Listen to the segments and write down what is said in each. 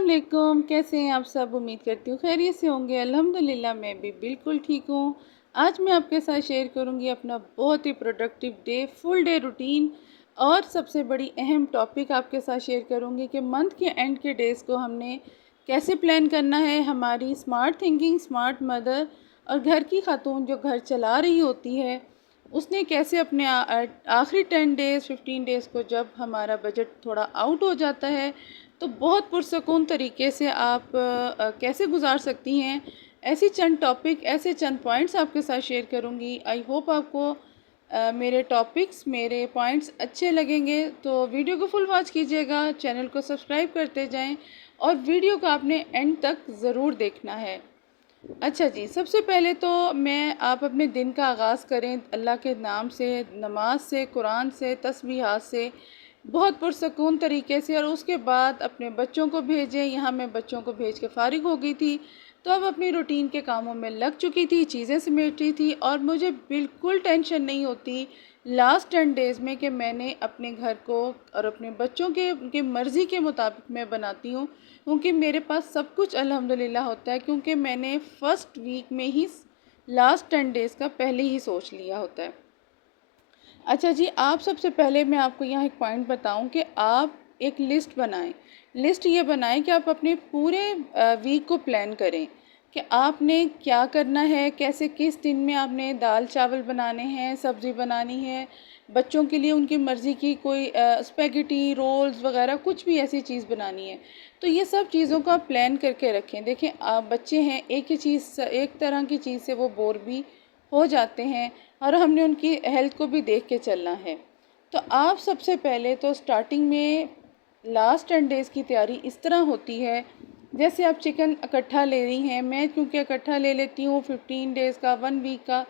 अस्सलाम वालेकुम। कैसे हैं आप सब? उम्मीद करती हूँ खैरियत से होंगे। अल्हम्दुलिल्लाह मैं भी बिल्कुल ठीक हूँ। आज मैं आपके साथ शेयर करूँगी अपना बहुत ही productive day, full day routine और सबसे बड़ी अहम टॉपिक आपके साथ शेयर करूँगी कि मंथ के एंड के डेज़ को हमने कैसे प्लान करना है। हमारी स्मार्ट थिंकिंग, स्मार्ट मदर और घर की खातून जो घर चला रही होती है, उसने कैसे अपने आखिरी 10 डेज़ 15 डेज़ को, जब हमारा बजट थोड़ा आउट हो जाता है, तो बहुत पुरसकून तरीके से आप कैसे गुजार सकती हैं। ऐसी चंद टॉपिक, ऐसे चंद पॉइंट्स आपके साथ शेयर करूंगी। आई होप आपको मेरे टॉपिक्स, मेरे पॉइंट्स अच्छे लगेंगे। तो वीडियो को फुल वॉच कीजिएगा, चैनल को सब्सक्राइब करते जाएं और वीडियो को आपने एंड तक ज़रूर देखना है। अच्छा जी, सबसे पहले तो आप अपने दिन का आगाज़ करें अल्लाह के नाम से, नमाज से, कुरान से, तस्बीहात से, बहुत पुरसकून तरीके से। और उसके बाद अपने बच्चों को भेजें। यहाँ मैं बच्चों को भेज के फ़ारिग हो गई थी, तो अब अपनी रूटीन के कामों में लग चुकी थी, चीज़ें समेट रही थी और मुझे बिल्कुल टेंशन नहीं होती लास्ट 10 डेज़ में कि मैंने अपने घर को और अपने बच्चों के उनकी मर्ज़ी के मुताबिक मैं बनाती हूँ, क्योंकि मेरे पास सब कुछ अल्हम्दुलिल्लाह होता है, क्योंकि मैंने फ़र्स्ट वीक में ही लास्ट 10 डेज़ का पहले ही सोच लिया होता है। अच्छा जी, आप सबसे पहले मैं आपको यहाँ एक पॉइंट बताऊँ कि आप एक लिस्ट बनाएं। लिस्ट ये बनाएं कि आप अपने पूरे वीक को प्लान करें कि आपने क्या करना है, कैसे किस दिन में आपने दाल चावल बनाने हैं, सब्ज़ी बनानी है, बच्चों के लिए उनकी मर्ज़ी की कोई स्पेगेटी, रोल्स वगैरह कुछ भी ऐसी चीज़ बनानी है। तो ये सब चीज़ों का आप प्लान करके रखें। देखें, आप बच्चे हैं, एक तरह की चीज़ से वो बोर भी हो जाते हैं और हमने उनकी हेल्थ को भी देख के चलना है। तो आप सबसे पहले तो स्टार्टिंग में लास्ट 10 डेज़ की तैयारी इस तरह होती है, जैसे आप चिकन इकट्ठा ले रही हैं। मैं क्योंकि इकट्ठा ले लेती हूँ 15 डेज़ का, 1 वीक का,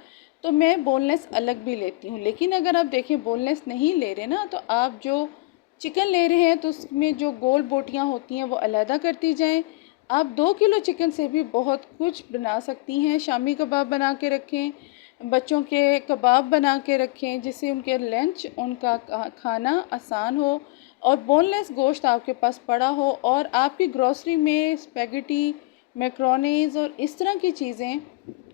तो मैं बोनलेस अलग भी लेती हूँ। लेकिन अगर आप देखें बोनलेस नहीं ले रहे ना, तो आप जो चिकन ले रहे हैं तो उसमें जो गोल बोटियाँ होती हैं वो अलहदा करती जाएं। आप 2 किलो चिकन से भी बहुत कुछ बना सकती हैं। शामी कबाब बना के रखें, बच्चों के कबाब बना के रखें, जिससे उनके लंच, उनका खाना आसान हो और बोनलेस गोश्त आपके पास पड़ा हो और आपकी ग्रोसरी में स्पेगेटी, मैक्रोनीज और इस तरह की चीज़ें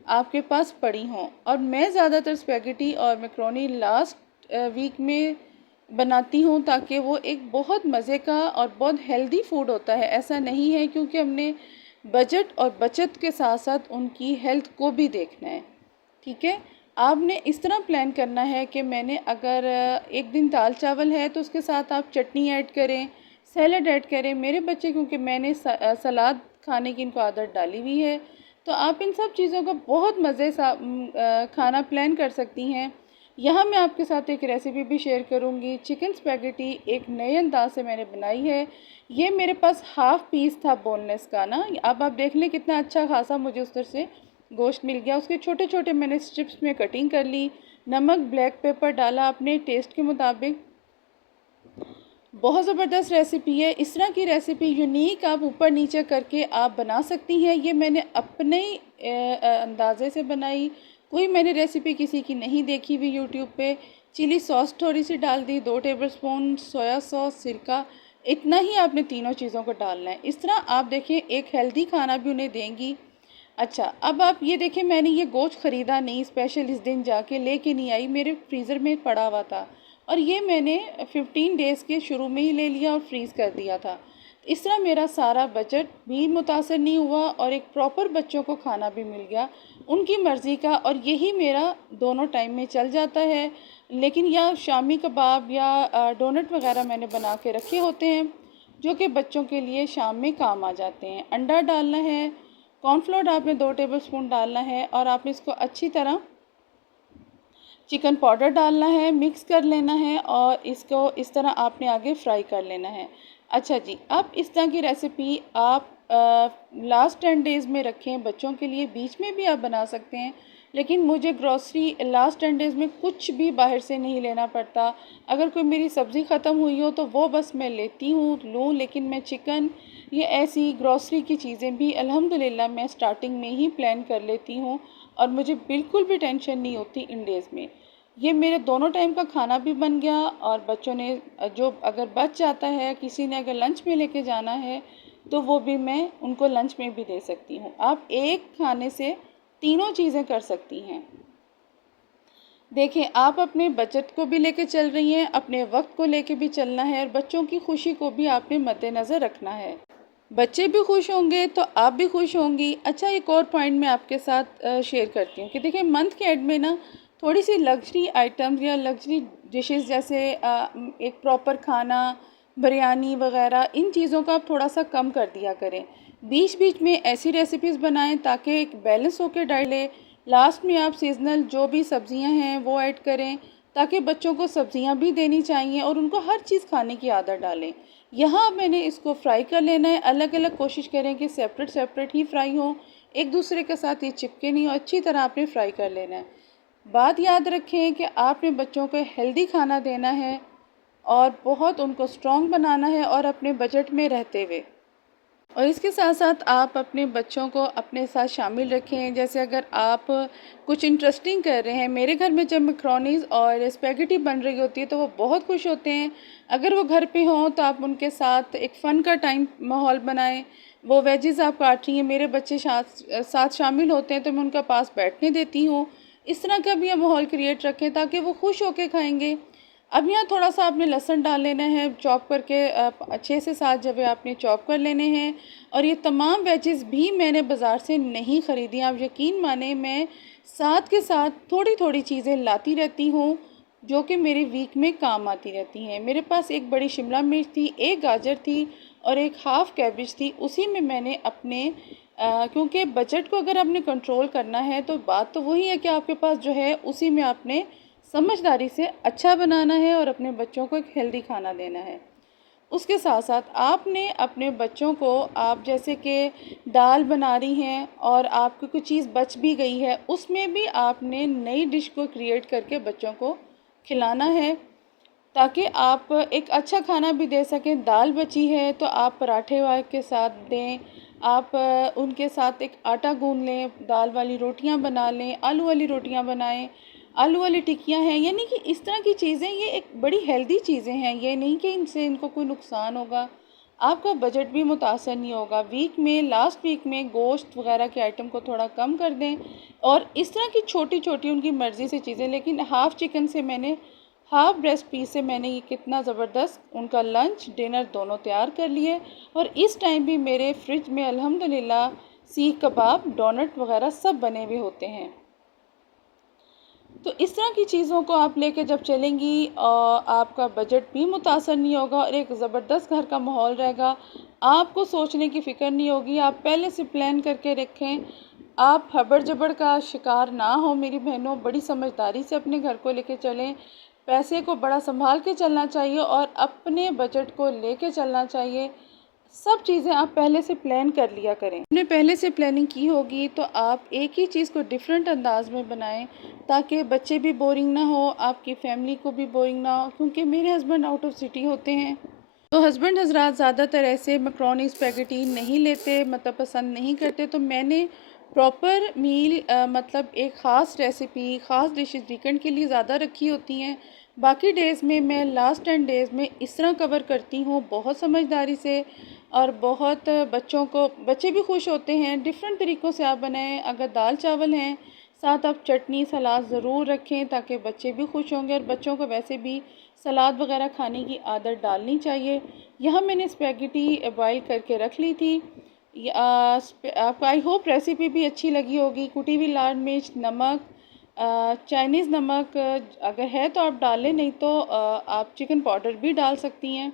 आपके पास पड़ी हों। और मैं ज़्यादातर स्पेगेटी और मैक्रोनी लास्ट वीक में बनाती हूँ, ताकि वो एक बहुत मज़े का और बहुत हेल्दी फूड होता है। ऐसा नहीं है, क्योंकि हमने बजट और बचत के साथ साथ उनकी हेल्थ को भी देखना है। ठीक है, आपने इस तरह प्लान करना है कि मैंने अगर एक दिन दाल चावल है तो उसके साथ आप चटनी ऐड करें, सैलड ऐड करें। मेरे बच्चे, क्योंकि मैंने सलाद खाने की इनको आदत डाली हुई है, तो आप इन सब चीज़ों का बहुत मज़े सा खाना प्लान कर सकती हैं। यहाँ मैं आपके साथ एक रेसिपी भी शेयर करूँगी। चिकन स्पैगेटी एक नए अंदाज से मैंने बनाई है। ये मेरे पास हाफ़ पीस था बोनलेस का ना। अब आप देख लें कितना अच्छा खासा मुझे उस तरह से गोश्त मिल गया। उसके छोटे छोटे मैंने स्ट्रिप्स में कटिंग कर ली, नमक ब्लैक पेपर डाला अपने टेस्ट के मुताबिक। बहुत ज़बरदस्त रेसिपी है। इस तरह की रेसिपी यूनिक आप ऊपर नीचे करके आप बना सकती हैं। ये मैंने अपने अंदाज़े से बनाई, कोई मैंने रेसिपी किसी की नहीं देखी हुई यूट्यूब पे। चिली सॉस थोड़ी सी डाल दी, 2 टेबलस्पून सोया सॉस, सिरका, इतना ही आपने तीनों चीज़ों को डालना है। इस तरह आप देखें एक हेल्दी खाना भी उन्हें देंगी। अच्छा, अब आप ये देखें, मैंने ये गोश्त ख़रीदा नहीं, स्पेशल इस दिन जाके लेके नहीं आई, मेरे फ्रीज़र में पड़ा हुआ था और ये मैंने 15 डेज़ के शुरू में ही ले लिया और फ्रीज़ कर दिया था। इस तरह मेरा सारा बजट भी मुतासर नहीं हुआ और एक प्रॉपर बच्चों को खाना भी मिल गया उनकी मर्ज़ी का, और यही मेरा दोनों टाइम में चल जाता है। लेकिन या शामी कबाब या डोनट वगैरह मैंने बना के रखे होते हैं, जो कि बच्चों के लिए शाम में काम आ जाते हैं। अंडा डालना है, कॉर्नफ्लोर आपने 2 टेबलस्पून डालना है और आपने इसको अच्छी तरह, चिकन पाउडर डालना है, मिक्स कर लेना है और इसको इस तरह आपने आगे फ्राई कर लेना है। अच्छा जी, अब इस तरह की रेसिपी आप लास्ट 10 डेज़ में रखें बच्चों के लिए, बीच में भी आप बना सकते हैं। लेकिन मुझे ग्रॉसरी लास्ट 10 डेज़ में कुछ भी बाहर से नहीं लेना पड़ता। अगर कोई मेरी सब्ज़ी ख़त्म हुई हो तो वो बस मैं लेती लूँ, लेकिन मैं चिकन, ये ऐसी ग्रॉसरी की चीज़ें भी अल्हम्दुलिल्लाह मैं स्टार्टिंग में ही प्लान कर लेती हूँ और मुझे बिल्कुल भी टेंशन नहीं होती इन डेज़ में। ये मेरे दोनों टाइम का खाना भी बन गया और बच्चों ने जो अगर बच जाता है, किसी ने अगर लंच में लेके जाना है तो वो भी मैं उनको लंच में भी दे सकती हूँ। आप एक खाने से तीनों चीज़ें कर सकती हैं। देखिए, आप अपने बजट को भी लेके चल रही हैं, अपने वक्त को लेके भी चलना है और बच्चों की खुशी को भी आपने मद्देनज़र रखना है। बच्चे भी खुश होंगे तो आप भी खुश होंगी। अच्छा, एक और पॉइंट मैं आपके साथ शेयर करती हूँ कि देखिए, मंथ के एंड में ना थोड़ी सी लग्जरी आइटम्स या लग्जरी डिशेस जैसे एक प्रॉपर खाना, बिरयानी वगैरह, इन चीज़ों का आप थोड़ा सा कम कर दिया करें। बीच बीच में ऐसी रेसिपीज़ बनाएं ताकि एक बैलेंस होकर डाइट ले। लास्ट में आप सीजनल जो भी सब्जियां हैं वो ऐड करें, ताकि बच्चों को सब्जियां भी देनी चाहिए और उनको हर चीज़ खाने की आदत डालें। यहाँ मैंने इसको फ्राई कर लेना है, अलग अलग कोशिश करें कि सेपरेट सेपरेट ही फ्राई हो, एक दूसरे के साथ ये चिपके नहीं हो, अच्छी तरह आपने फ्राई कर लेना है। बात याद रखें कि आपने बच्चों को हेल्दी खाना देना है और बहुत उनको स्ट्रॉन्ग बनाना है और अपने बजट में रहते हुए। और इसके साथ साथ आप अपने बच्चों को अपने साथ शामिल रखें। जैसे अगर आप कुछ इंटरेस्टिंग कर रहे हैं, मेरे घर में जब मैक्रोनीज और स्पेगेटी बन रही होती है तो वो बहुत खुश होते हैं। अगर वो घर पे हों तो आप उनके साथ एक फ़न का टाइम माहौल बनाएं। वो वेजेस आप काट रही हैं, मेरे बच्चे साथ साथ शामिल होते हैं तो मैं उनका पास बैठने देती हूँ। इस तरह का भी आप माहौल क्रिएट रखें ताकि वो खुश होकर खाएंगे। अब यहाँ थोड़ा सा आपने लहसुन डाल लेना है चॉप करके, 6 से 7 जब आपने चॉप कर लेने हैं। और ये तमाम वेजेस भी मैंने बाज़ार से नहीं ख़रीदी, आप यकीन माने मैं साथ के साथ थोड़ी थोड़ी चीज़ें लाती रहती हूँ जो कि मेरे वीक में काम आती रहती हैं। मेरे पास एक बड़ी शिमला मिर्च थी, एक गाजर थी और एक हाफ़ कैबेज थी। उसी में मैंने अपने क्योंकि बजट को अगर आपने कंट्रोल करना है तो बात तो वही है कि आपके पास जो है उसी में आपने समझदारी से अच्छा बनाना है और अपने बच्चों को एक हेल्दी खाना देना है। उसके साथ साथ आपने अपने बच्चों को, आप जैसे कि दाल बना रही हैं और आपकी कोई चीज़ बच भी गई है, उसमें भी आपने नई डिश को क्रिएट करके बच्चों को खिलाना है ताकि आप एक अच्छा खाना भी दे सकें। दाल बची है तो आप पराठे के साथ दें, आप उनके साथ एक आटा गूंद लें, दाल वाली रोटियां बना लें, आलू वाली रोटियां बनाएं, आलू वाली टिक्कियां हैं। यानी कि इस तरह की चीज़ें ये एक बड़ी हेल्दी चीज़ें हैं, ये नहीं कि इनसे इनको कोई नुकसान होगा, आपका बजट भी मुतासर नहीं होगा। वीक में, लास्ट वीक में गोश्त वगैरह के आइटम को थोड़ा कम कर दें और इस तरह की छोटी छोटी उनकी मर्ज़ी से चीज़ें। लेकिन हाफ़ चिकन से मैंने, हाफ ब्रेस्ट पीस से मैंने ये कितना ज़बरदस्त उनका लंच डिनर दोनों तैयार कर लिए। और इस टाइम भी मेरे फ्रिज में अल्हम्दुलिल्लाह सीख कबाब, डोनट वगैरह सब बने हुए होते हैं। तो इस तरह की चीज़ों को आप लेके जब चलेंगी और आपका बजट भी मुतासर नहीं होगा और एक ज़बरदस्त घर का माहौल रहेगा। आपको सोचने की फ़िक्र नहीं होगी, आप पहले से प्लान करके रखें। आप हबड़ जबड़ का शिकार ना हो मेरी बहनों, बड़ी समझदारी से अपने घर को लेके चलें। पैसे को बड़ा संभाल के चलना चाहिए और अपने बजट को लेके चलना चाहिए। सब चीज़ें आप पहले से प्लान कर लिया करें। आपने पहले से प्लानिंग की होगी तो आप एक ही चीज़ को डिफरेंट अंदाज में बनाएं ताकि बच्चे भी बोरिंग ना हो, आपकी फैमिली को भी बोरिंग ना हो। क्योंकि मेरे हस्बैंड आउट ऑफ सिटी होते हैं तो हस्बैंड हजरात ज़्यादातर ऐसे मैक्रोनी स्पेगेटी नहीं लेते, मतलब पसंद नहीं करते। तो मैंने प्रॉपर मील मतलब एक ख़ास रेसिपी, ख़ास डिशेस वीकेंड के लिए ज़्यादा रखी होती हैं। बाकी डेज़ में मैं लास्ट 10 डेज़ में इस तरह कवर करती हूँ, बहुत समझदारी से। और बहुत बच्चों को, बच्चे भी खुश होते हैं। डिफरेंट तरीक़ों से आप बनाएं। अगर दाल चावल हैं, साथ आप चटनी सलाद ज़रूर रखें ताकि बच्चे भी खुश होंगे और बच्चों को वैसे भी सलाद वगैरह खाने की आदत डालनी चाहिए। यहाँ मैंने स्पेगेटी बॉईल करके रख ली थी। आपको आई होप रेसिपी भी अच्छी लगी होगी। कुटी हुई लाल मिर्च, नमक, चाइनीज़ नमक अगर है तो आप डालें, नहीं तो आप चिकन पाउडर भी डाल सकती हैं।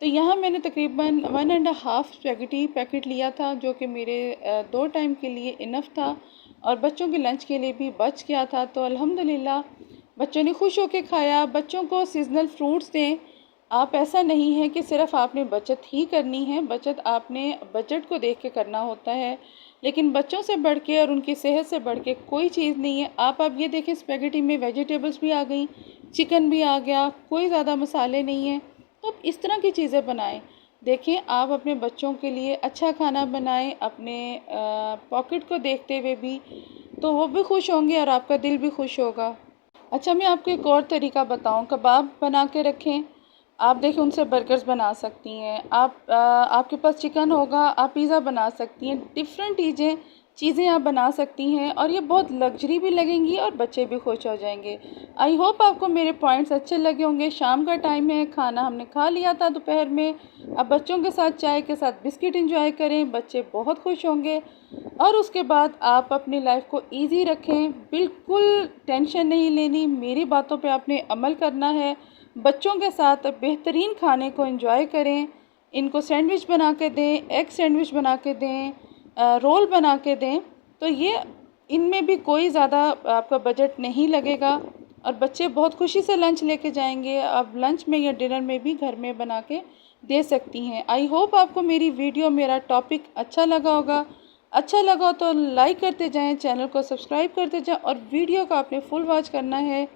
तो यहाँ मैंने तकरीबन 1.5 स्पेगेटी पैकेट लिया था जो कि मेरे 2 टाइम के लिए इनफ था और बच्चों के लंच के लिए भी बच गया था। तो अल्हम्दुलिल्लाह बच्चों ने खुश होकर खाया। बच्चों को सीजनल फ्रूट्स दें। आप, ऐसा नहीं है कि सिर्फ आपने बचत ही करनी है, बचत आपने बजट को देख के करना होता है। लेकिन बच्चों से बढ़ के और उनकी सेहत से बढ़ के कोई चीज़ नहीं है। आप अब ये देखें, स्पेगेटी में वेजिटेबल्स भी आ गई, चिकन भी आ गया, कोई ज़्यादा मसाले नहीं हैं। तो आप इस तरह की चीज़ें बनाएं। देखें, आप अपने बच्चों के लिए अच्छा खाना बनाएं, अपने पॉकेट को देखते हुए भी, तो वो भी खुश होंगे और आपका दिल भी खुश होगा। अच्छा, मैं आपको एक और तरीका बताऊं, कबाब बना के रखें। आप देखिए उनसे बर्गर्स बना सकती हैं, आपके पास चिकन होगा, आप पिज़्ज़ा बना सकती हैं, डिफरेंट चीज़ें आप बना सकती हैं और ये बहुत लग्जरी भी लगेंगी और बच्चे भी खुश हो जाएंगे। आई होप आपको मेरे पॉइंट्स अच्छे लगे होंगे। शाम का टाइम है, खाना हमने खा लिया था दोपहर में, अब बच्चों के साथ चाय के साथ बिस्किट इंजॉय करें, बच्चे बहुत खुश होंगे। और उसके बाद आप अपनी लाइफ को इजी रखें, बिल्कुल टेंशन नहीं लेनी, मेरी बातों पे आपने अमल करना है। बच्चों के साथ बेहतरीन खाने को एंजॉय करें, इनको सैंडविच बना के दें, एग सैंडविच बना के दें, रोल बना के दें, तो ये इनमें भी कोई ज़्यादा आपका बजट नहीं लगेगा और बच्चे बहुत खुशी से लंच लेके जाएंगे। आप लंच में या डिनर में भी घर में बना के दे सकती हैं। आई होप आपको मेरी वीडियो, मेरा टॉपिक अच्छा लगा होगा। अच्छा लगा हो तो लाइक करते जाएं, चैनल को सब्सक्राइब करते जाएं और वीडियो को आपने फुल वॉच करना है।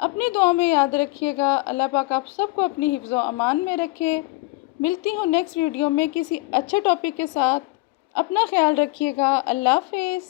अपनी दुआ में याद रखिएगा। अल्लाह पाक आप सबको अपनी हिफ्ज़ व अमान में रखे। मिलती हूँ नेक्स्ट वीडियो में किसी अच्छे टॉपिक के साथ। अपना ख्याल रखिएगा। अल्लाह हाफ़िज़।